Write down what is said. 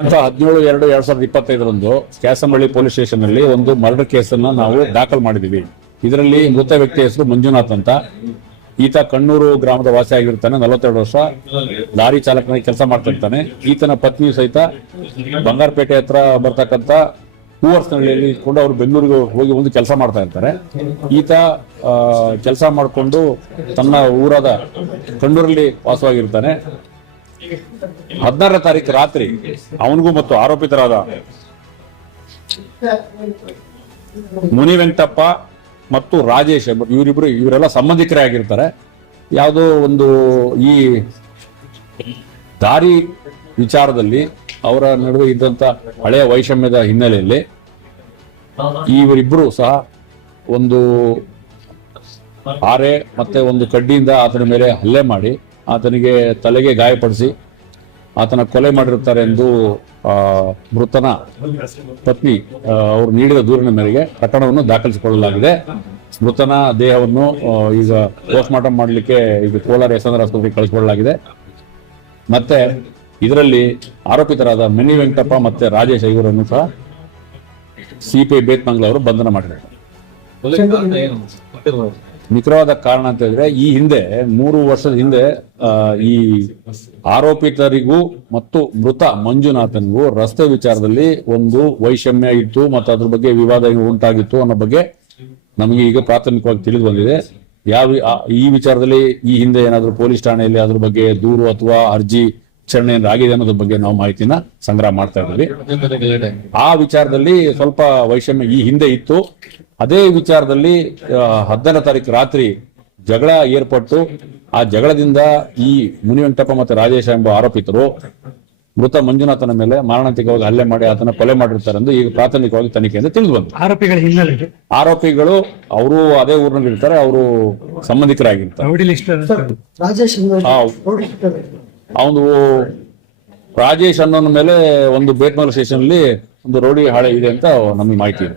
ಅಂತ ಹದಿನೇಳು, ಎರಡು, ಎರಡ್ ಸಾವಿರದ ಇಪ್ಪತ್ತೈದರಂದು ಕ್ಯಾಸಂಬಳ್ಳಿ ಪೊಲೀಸ್ ಸ್ಟೇಷನ್ನಲ್ಲಿ ಒಂದು ಮರ್ಡರ್ ಕೇಸನ್ನ ನಾವು ದಾಖಲು ಮಾಡಿದೀವಿ ಇದರಲ್ಲಿ ಮೃತ ವ್ಯಕ್ತಿ ಹೆಸರು ಮಂಜುನಾಥ್ ಅಂತ. ಈತ ಕಣ್ಣೂರು ಗ್ರಾಮದ ವಾಸಿ ಆಗಿರ್ತಾನೆ, ನಲವತ್ತೆರಡು ವರ್ಷ. ಲಾರಿ ಚಾಲಕನಾಗಿ ಕೆಲಸ ಮಾಡ್ತಾ ಇರ್ತಾನೆ. ಈತನ ಪತ್ನಿ ಸಹಿತ ಬಂಗಾರಪೇಟೆ ಹತ್ರ ಬರ್ತಕ್ಕಂಥ ಹೂವರ್ಸ್ನಹಳ್ಳಿಯಲ್ಲಿ ಇಟ್ಕೊಂಡು ಅವರು ಬೆಂಗಳೂರಿಗೆ ಹೋಗಿ ಒಂದು ಕೆಲಸ ಮಾಡ್ತಾ ಇರ್ತಾರೆ. ಈತ ಕೆಲಸ ಮಾಡಿಕೊಂಡು ತನ್ನ ಊರಾದ ಕಣ್ಣೂರಲ್ಲಿ ವಾಸವಾಗಿರ್ತಾನೆ. ಹದಿನಾರನೇ ತಾರೀಕು ರಾತ್ರಿ ಅವನಿಗೂ ಮತ್ತು ಆರೋಪಿತರಾದ ಮುನಿ ವೆಂಕಟಪ್ಪ ಮತ್ತು ರಾಜೇಶ್ ಇವರಿಬ್ರು ಇವರೆಲ್ಲ ಸಂಬಂಧಿಕರೇ ಆಗಿರ್ತಾರೆ. ಯಾವುದೋ ಒಂದು ಈ ದಾರಿ ವಿಚಾರದಲ್ಲಿ ಅವರ ನಡುವೆ ಇದ್ದಂತ ಹಳೆಯ ವೈಷಮ್ಯದ ಹಿನ್ನೆಲೆಯಲ್ಲಿ ಇವರಿಬ್ಬರು ಸಹ ಒಂದು ಆರೆ ಮತ್ತೆ ಒಂದು ಕಡ್ಡಿಯಿಂದ ಆತನ ಮೇಲೆ ಹಲ್ಲೆ ಮಾಡಿ ಆತನಿಗೆ ತಲೆಗೆ ಗಾಯಪಡಿಸಿ ಆತನ ಕೊಲೆ ಮಾಡಿರುತ್ತಾರೆ ಎಂದು ಮೃತನ ಪತ್ನಿ ಅವರು ನೀಡಿದ ದೂರಿನ ಮೇರೆಗೆ ಪ್ರಕರಣವನ್ನು ದಾಖಲಿಸಿಕೊಳ್ಳಲಾಗಿದೆ. ಮೃತನ ದೇಹವನ್ನು ಈಗ ಪೋಸ್ಟ್ ಮಾರ್ಟಮ್ ಮಾಡಲಿಕ್ಕೆ ಈಗ ಕೋಲಾರ ಎಸ್ಎನ್ಆರ್ ಆಸ್ಪತ್ರೆಗೆ ಕಳಿಸಿಕೊಳ್ಳಲಾಗಿದೆ. ಮತ್ತೆ ಇದರಲ್ಲಿ ಆರೋಪಿತರಾದ ಮಿನಿ ವೆಂಕಟಪ್ಪ ಮತ್ತೆ ರಾಜೇಶ್ ಇವರನ್ನು ಸಹ ಸಿಪಿಐ ಬೇತ್ಮಂಗ್ಲ ಅವರು ಬಂಧನ ಮಾಡಿದ್ದಾರೆ. ನಿಖರವಾದ ಕಾರಣ ಅಂತ ಹೇಳಿದ್ರೆ, ಈ ಹಿಂದೆ, ಮೂರು ವರ್ಷದ ಹಿಂದೆ ಈ ಆರೋಪಿತರಿಗೂ ಮತ್ತು ಮೃತ ಮಂಜುನಾಥನ್ಗೂ ರಸ್ತೆ ವಿಚಾರದಲ್ಲಿ ಒಂದು ವೈಷಮ್ಯ ಇತ್ತು ಮತ್ತು ಅದ್ರ ಬಗ್ಗೆ ವಿವಾದ ಉಂಟಾಗಿತ್ತು ಅನ್ನೋ ಬಗ್ಗೆ ನಮಗೆ ಈಗ ಪ್ರಾಥಮಿಕವಾಗಿ ತಿಳಿದು ಬಂದಿದೆ. ಯಾವ ಈ ವಿಚಾರದಲ್ಲಿ ಈ ಹಿಂದೆ ಏನಾದರೂ ಪೊಲೀಸ್ ಠಾಣೆಯಲ್ಲಿ ಅದ್ರ ಬಗ್ಗೆ ದೂರು ಅಥವಾ ಅರ್ಜಿ ಏನಾದ್ರು ಆಗಿದೆ ಅನ್ನೋದ್ರ ಬಗ್ಗೆ ನಾವು ಮಾಹಿತಿನ ಸಂಗ್ರಹ ಮಾಡ್ತಾ ಇದ್ದೀವಿ. ಆ ವಿಚಾರದಲ್ಲಿ ಸ್ವಲ್ಪ ವೈಷಮ್ಯ ಈ ಹಿಂದೆ ಇತ್ತು. ಅದೇ ವಿಚಾರದಲ್ಲಿ ಆ, ಹದಿನಾರನೇ ತಾರೀಕು ರಾತ್ರಿ ಜಗಳ ಏರ್ಪಟ್ಟು ಆ ಜಗಳದಿಂದ ಈ ಮುನಿ ವೆಂಕಟಪ್ಪ ಮತ್ತು ರಾಜೇಶ ಎಂಬ ಆರೋಪಿತರು ಮೃತ ಮಂಜುನಾಥನ ಮೇಲೆ ಮಾರಣಾಂತಿಕವಾಗಿ ಹಲ್ಲೆ ಮಾಡಿ ಆತನ ಕೊಲೆ ಮಾಡಿರ್ತಾರೆ ಎಂದು ಈಗ ಪ್ರಾಥಮಿಕವಾಗಿ ತನಿಖೆಯಿಂದ ತಿಳಿದು ಬಂತು. ಆರೋಪಿಗಳ ಹಿನ್ನೆಲೆ ಆರೋಪಿಗಳು ಅವರು ಅದೇ ಊರಿನಲ್ಲಿ ಇರ್ತಾರೆ ಅವರು ಸಂಬಂಧಿಕರಾಗಿರ್ತಾರೆ. ಅವನು ರಾಜೇಶ್ ಅನ್ನೋನ ಮೇಲೆ ಒಂದು ಬೇಟ್ಮಲ್ ಸ್ಟೇಷನ್ ಅಲ್ಲಿ ಒಂದು ರೋಡಿ ಹಾಳೆ ಇದೆ ಅಂತ ನಮಗೆ ಮಾಹಿತಿ ಇದೆ.